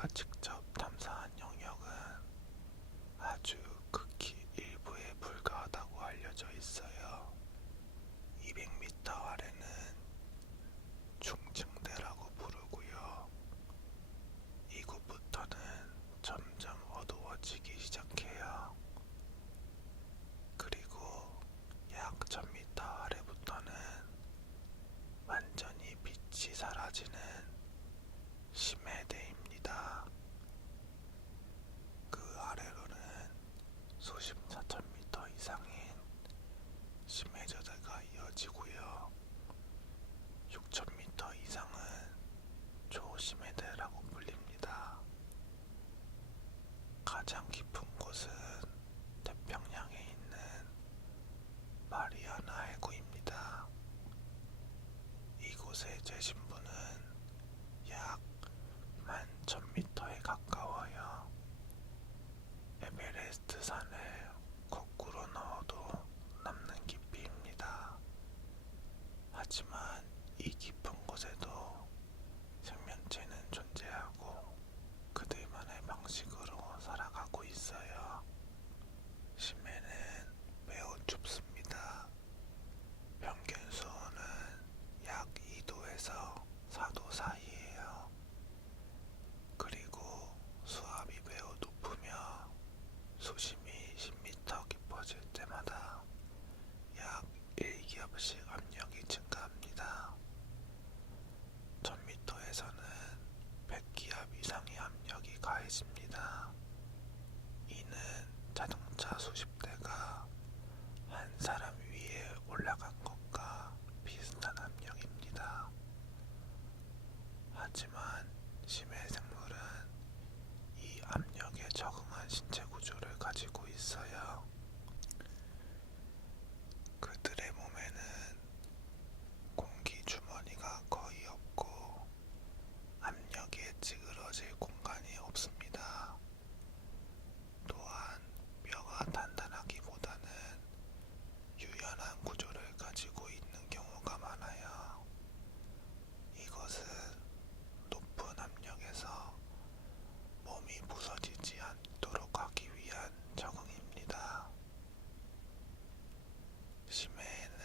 제가 직접 탐사한 영역은 아주 극히 일부에 불과하다고 알려져 있어요. 200m 아래는 중층대라고 부르고요. 이곳부터는 점점 어두워지기 시작해요. 그리고 약 1000m 아래부터는 완전히 빛이 사라지는 심해대입니다. 그 아래로는 수십 4000m 이상인 심해저대가 이어지고요. 6000m 이상은 초심해대라고 불립니다. 가장 깊은 곳은 태평양에 있는 마리아나 해구입니다. 이곳에 계신 분은 약 11,000m에 가까워요. 에베레스트 산을 거꾸로 넣어도 남는 깊이입니다. 하지만 이 깊은 곳에도 생명체는 존재하고 그들만의 방식으로 살아가고 있어요. 심해는 매우 춥습니다. 평균 수온은 약 2도에서 4도 사이예요. 그리고 수압이 매우 높으며 수심이 10m 깊어질 때마다 약 1기압씩 압력이 증가합니다. 1000m에서는 100기압 이상의 압력이 가해집니다. 이는 자동차 수십 대가 한 사람 위에 올라간 것과 비슷한 압력입니다. 하지만 심해 생물은 이 압력에 적응한 신체 구조를 가지고 있어요. 그들의 몸에는 공기 주머니가 거의 없고 압력에 찌그러질 공간이 없습니다. 또한 뼈가 단단하기보다는 유연한 구조를 가지고 있는 경우가 많아요. 이것은 높은 압력에서 몸이 부서지지 않도록 하기 위한 적응입니다. 심해에는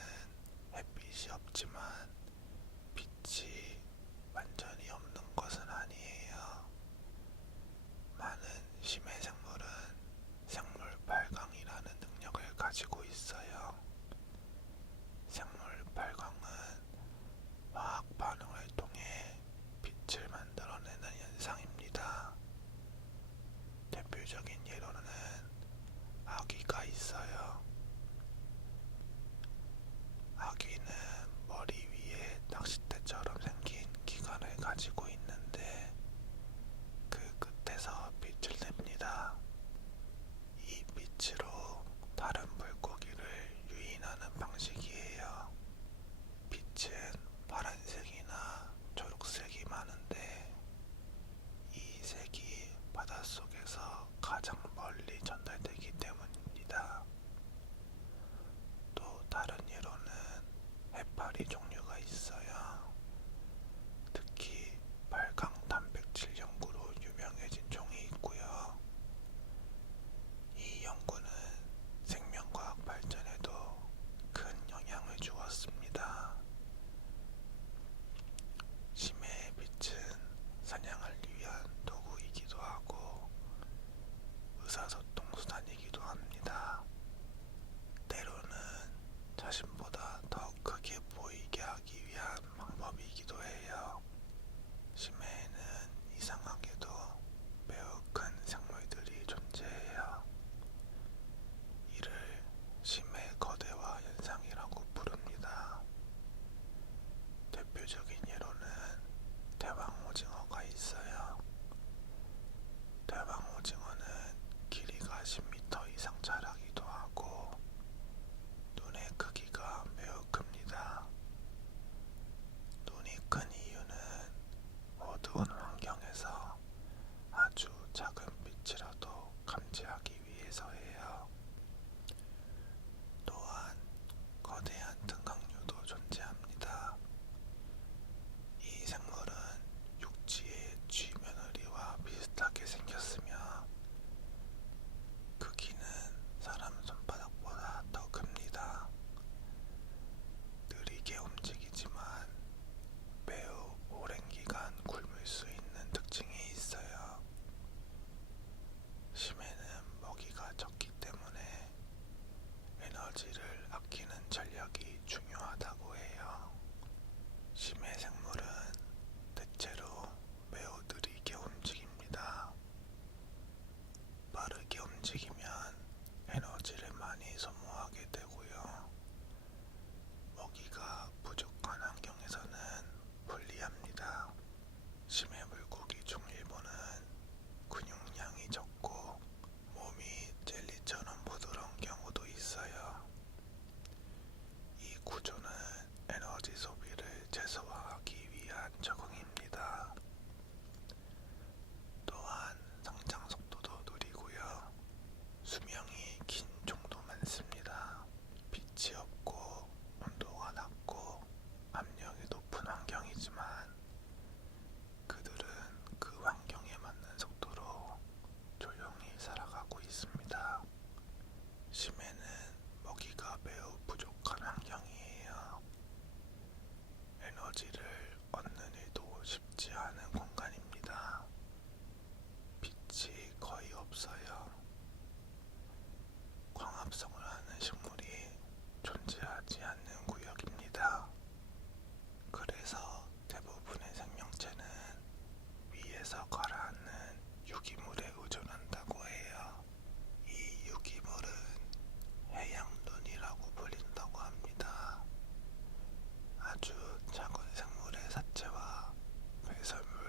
햇빛이 없지만 빛이 완전히 없는 것은 아니에요. 많은 심해 생물은 생물 발광이라는 능력을 가지고 있어요. 생물 발광은 화학 반응을 통해 빛을 만들어내는 현상입니다. 대표적인 예로는 아귀가 있어요. 아귀는 머리 위에 낚싯대처럼 생긴 기관을 가지고 있는데 그 끝에서 빛을 냅니다. 이 빛으로 다른 물고기를 유인하는 방식이에요. 빛은 파란색이나 초록색이 많은데 이 색이 바닷속에서 가장 멀리 전달되기 때문입니다. 또 다른 예로는 해파리 종류가 있어요. 특히 발광 단백질 연구로 유명해진 종이 있고요. 이 연구는 생명과학 발전에도 큰 영향을 주었습니다. 심해의 빛은 사냥을 위한 도구이기도 하고 의사소통 수단이기도 합니다. 때로는 자신보다 더 크게 보이게 하기 위한 방법이기도 해요. 심해에는 이상하게도 매우 큰 생물들이 존재해요. 이를 심해 거대화 현상이라고 부릅니다. 대표적인 예로는 대왕오징어가 있어요. 대왕오징어는 길이가 10m 이상 자라기도 하고 눈의 크기가 매우 큽니다. 눈이 큰 이유는 어두운 환경에서 아주 작은 빛이라도 감지하기 위해서예요. 또한 거대한 등각류도 존재합니다. 이 생물은 육지의 쥐며느리와 비슷합니다. 에너지를 얻는 일도 쉽지 않은 공간입니다. 빛이 거의 없어요. 광합성을 하는 식물이 존재하지 않는 구역입니다. 그래서 대부분의 생명체는 위에서 가라앉는 유기물에 의존한다고 해요. 이 유기물은 해양눈이라고 불린다고 합니다. 아주 작은 생물의 사체와 배설물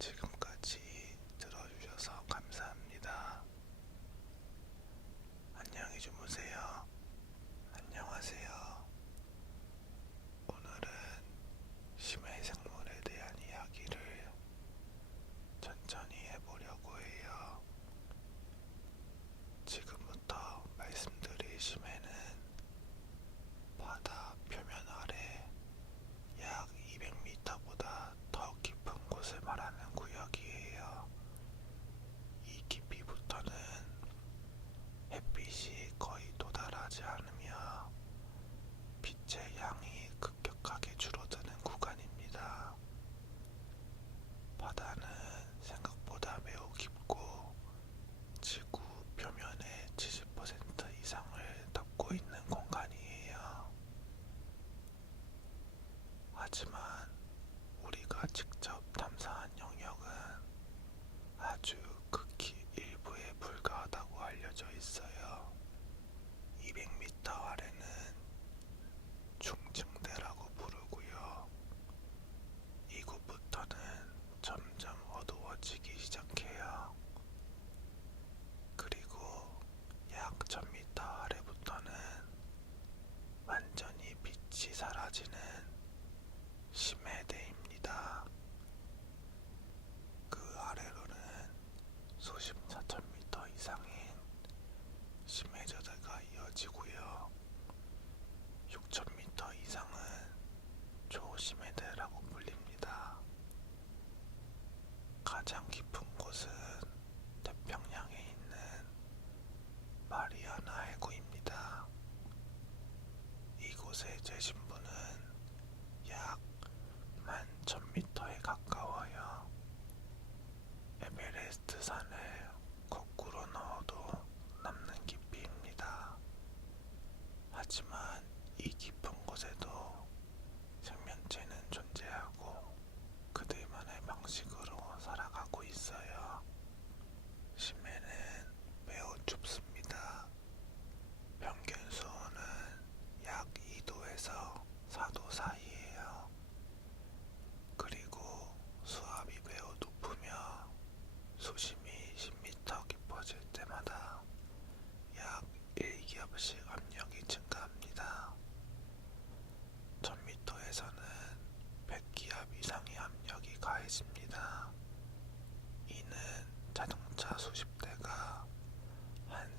지금까지 들어주셔서 감사합니다. 안녕히 주무세요. 안녕하세요. 오늘은 심해 생물에 대한 이야기를 천천히 해보려고 해요. 지금부터 말씀드릴 심해는 바다 표면 아래 약 200m보다 더 깊은 곳을 말하는 구역이에요. 이 깊이부터는 햇빛이 거의 도달하지 않으며 빛의 양이 급격하게 줄어드는 구간입니다. 바다는 생각보다 매우 깊고 지구 표면의 70% 이상을 덮고 있는 공간이에요. 하지만 우리가 직접 탐사한 영역은 아주 극히 일부에 불과하다고 알려져 있어요. 200m 아래는 중층대라고 부르고요. 이곳부터는 점점 어두워지기 시작해요. 그리고 약 1000m 아래부터는 완전히 빛이 사라지는 심해대입니다. 그 아래로는 수십 4000m 이상인 심해저대가 이어지고요. 6000m 이상은 초심해대라고 불립니다. 가장 깊은 곳은 태평양에 있는 마리아나 해구입니다. 이곳의 재신분은 약 11,000m에 가까워요. 에베레스트 산을 거꾸로 넣어도 남는 깊이입니다. 하지만 이 깊은 곳에도 생명체는 존재하고 그들만의 방식으로 살아가고 있어요. 심해는 매우 춥습니다. 평균 수온은 약 2도에서 4도 사이예요. 그리고 수압이 매우 높으며 수심이 10m 깊어질 때마다 약 1기압씩 압력이 증가합니다. 1000m에서는 100기압 이상의 압력이 가해집니다. 이는 자동차 수십 대가 한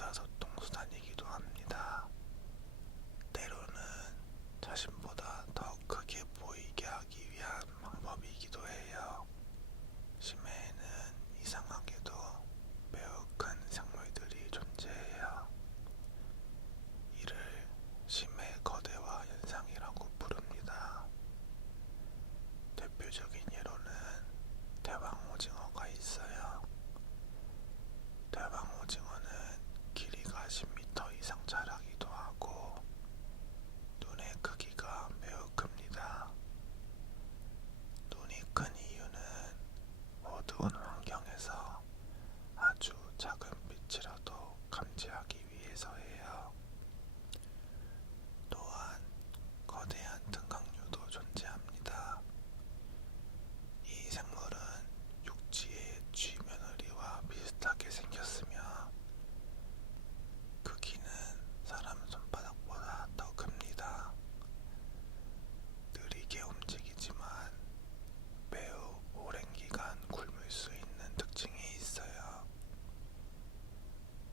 의사소통수단이기도 합니다. 때로는 자신보다 더 크게 보이게 하기 위한 방법이기도 해요. 심해에는 이상하게도 매우 큰 생물들이 존재해요. 이를 심해 거대화 현상이라고 부릅니다. 대표적인 예로는 대왕오징어가 있어요. 대왕오징어는 길이가 10m 이상 자라기도 하고 눈의 크기가 매우 큽니다. 눈이 큰 이유는 어두운 환경에서 아주 작은 빛이라도 감지하기 위해서예요. 또한 거대한 등각류도 존재합니다. 이 생물은 육지의 쥐며느리와 비슷하게 생겼으며 크기는 사람 손바닥보다 더 큽니다. 느리게 움직이지만 매우 오랜 기간 굶을 수 있는 특징이 있어요.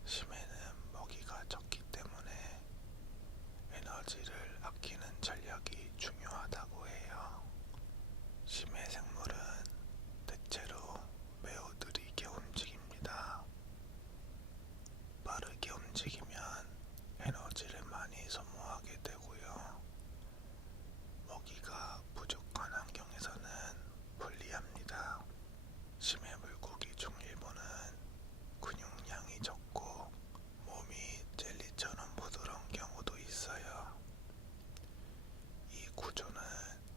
심해는 먹이가 적기 때문에 에너지를 아끼는 전략이 중요하다고 해요. 심해 생물은 대체로 매우 느리게 움직입니다. 빠르게 움직이면 에너지를 많이 소모하게 되고요. 먹이가 부족한 환경에서는 불리합니다. 심해 물고기 중 일부는 근육량이 적고 몸이 젤리처럼 부드러운 경우도 있어요. 이 구조는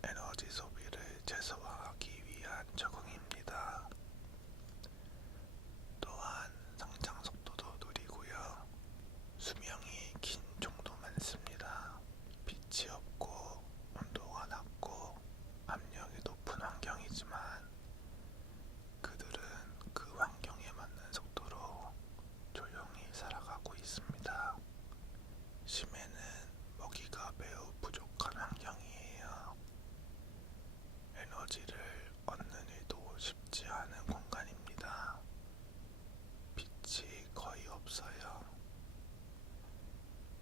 에너지 소비를 최소화하기 위한 적응입니다. 또한 성장 속도도 느리고요. 수명이 긴 종도 많습니다. 빛이 없고 온도가 낮고 압력이 높은 환경이지만 그들은 그 환경에 맞는 속도로 조용히 살아가고 있습니다. 심해는 먹이가 매우 부족한 환경이에요. 에너지를 얻는 일도 쉽지 않은 공간입니다. 빛이 거의 없어요.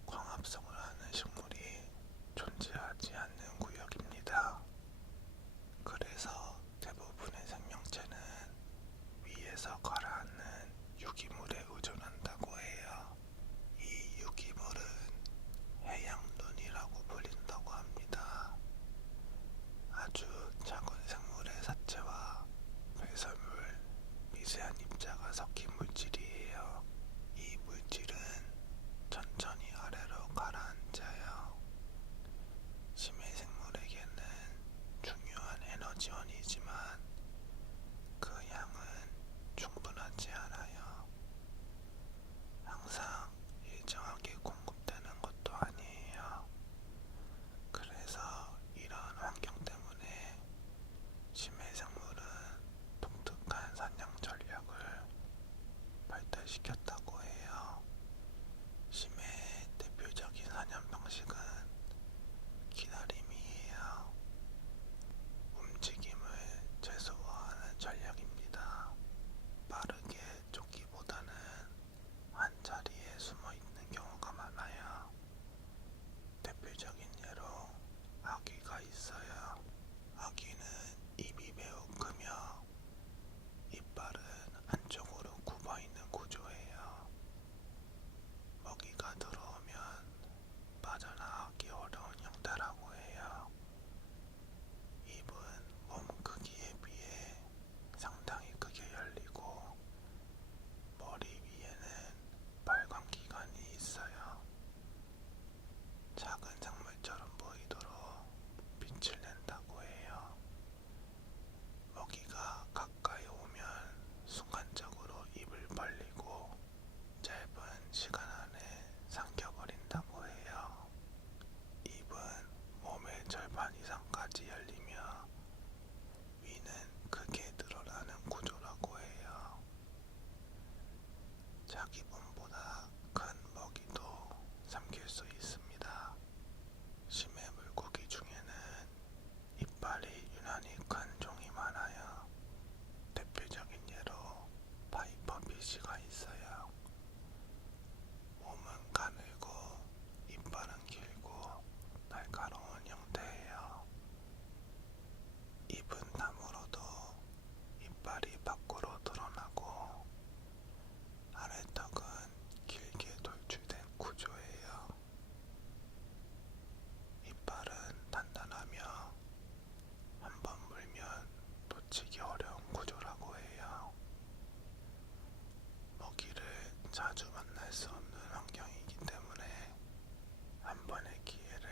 광합성을 하는 식물이 존재하지 않는 구역입니다. 그래서 대부분의 생명체는 위에서 가라앉는 유기물에 의존한다고 해요. 이 유기물은 해양눈이라고 불린다고 합니다. 아주 작은 생물의 사체와 배설물, 미세한 입자가 섞인 물질이에요. 이 물질은 천천히 아래로 가라앉아요. 심해 생물에게는 중요한 에너지원이지만 그 양은 충분하지 않아요. 항상 일정하게 공급되는 것도 아니에요. 그래서 이런 환경 때문에 심해 생물은 독특한 사냥 전략을 발달시켰다고 해요. 심해의 대표적인 사냥 방식은 기다림이에요. 움직임을 최소화하는 전략입니다. 빠르게 쫓기보다는 한 자리에 숨어 있는 경우가 많아요. 대표적인 예로 아귀가 있어요. 아귀는 입이 매우 크며 이빨은 한쪽으로 굽어 있는 구조예요. 자주 만날 수 없는 환경이기 때문에 한 번의 기회를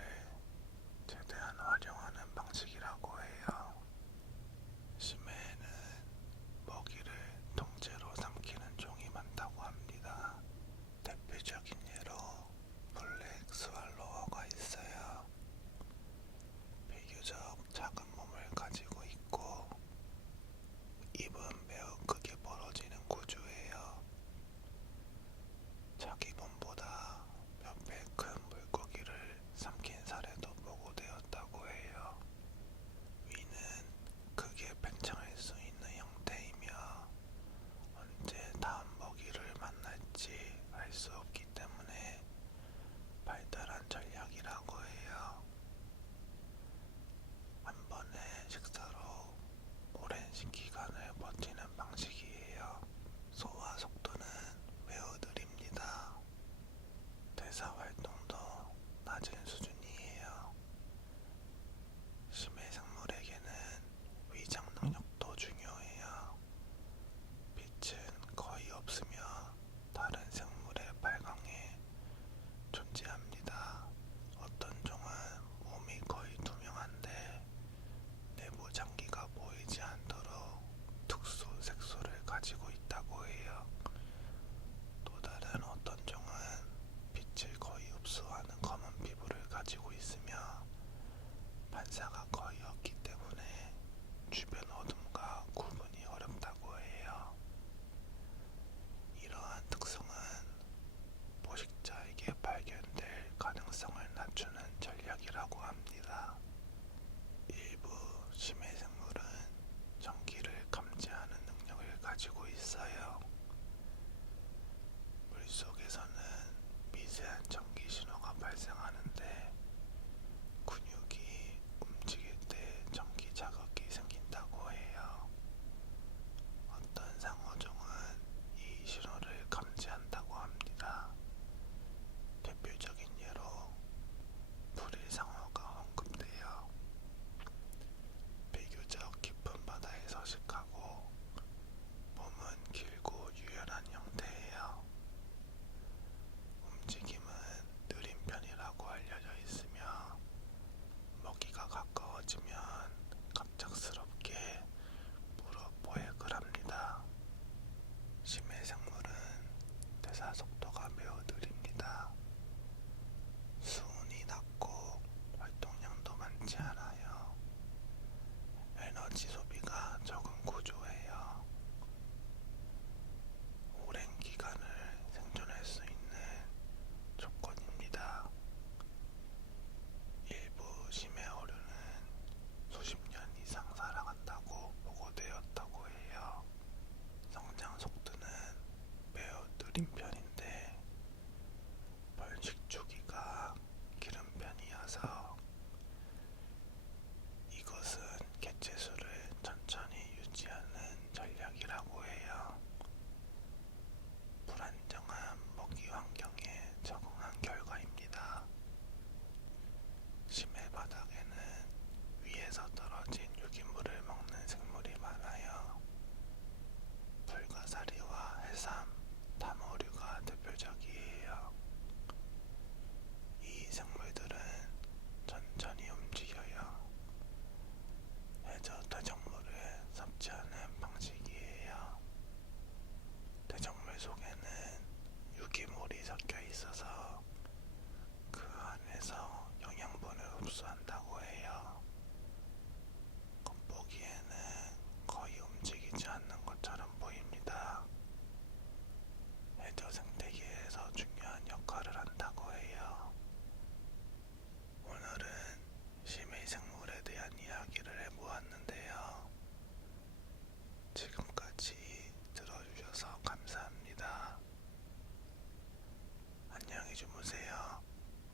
최대한 활용하는 방식이라고 해요. 심해에는 먹이를 통째로 삼키는 종이 많다고 합니다. 대표적인 예로 블랙 스왈로워가 있어요. 비교적 작은 몸을 가지고 있고 입은 매우 크게 벌어지는 구조예요. 자기 몸보다 몇 배 큰 물고기를 삼킨 사례도 보고되었다고 해요. 위는 크게 팽창할 수 있는 형태이며 언제 다음 먹이를 만날지 알 수 없기 때문에 발달한 전략이라고 해요. 한 번의 식사로 오랜 기간을 버티는 방식이에요. 소화 속도는 매우 느립니다. 대사 활동도 낮은 수준이에요. 심해 생물에게는 위장 능력도 중요해요. 빛은 거의 없으며 다른 생물의 발광에 존재합니다. 어떤 종은 몸이 거의 투명한데 내부 장기가 보이지 않도록 특수 색소를 가지고 있다고 해요. 또 다른 어떤 종은 빛을 거의 흡수하는 검은 피부를 가지고 있으며 반사가 거의 없기 때문에 주변 어둠과 구분이 어렵다고 해요. 이러한 특성은 포식자에게 발견될 가능성을 낮추는 전략이라고 합니다. 일부 심해 생물은 전기를 감지하는 능력을 가지고 있어요. 물속에서는 미세한 전기 신호가 발생하는데 근육이 움직일 때 전기 자극이 생긴다고 해요. 어떤 상어종은 이 신호를 감지한다고 합니다. 대표적인 예로 프릴상어가 언급돼요. 비교적 깊은 바다에 서식하고 몸은 길고 유연한 형태예요. 움직임은 느린 편이라고 알려져 있으며 먹이가 가까워지면 갑작스럽게 물어 포획을 합니다. 심해 생물은 대사 속도가 매우 느립니다. 수온이 낮고 활동량도 많지 않아요. 에너지 소비가 적은 구조예요. 오랜 기간을 생존할 수 있는 조건입니다. 일부 심해 어류는 수십 년 이상 살아간다고 보고되었다고 해요. 성장 속도는 매우 느린 편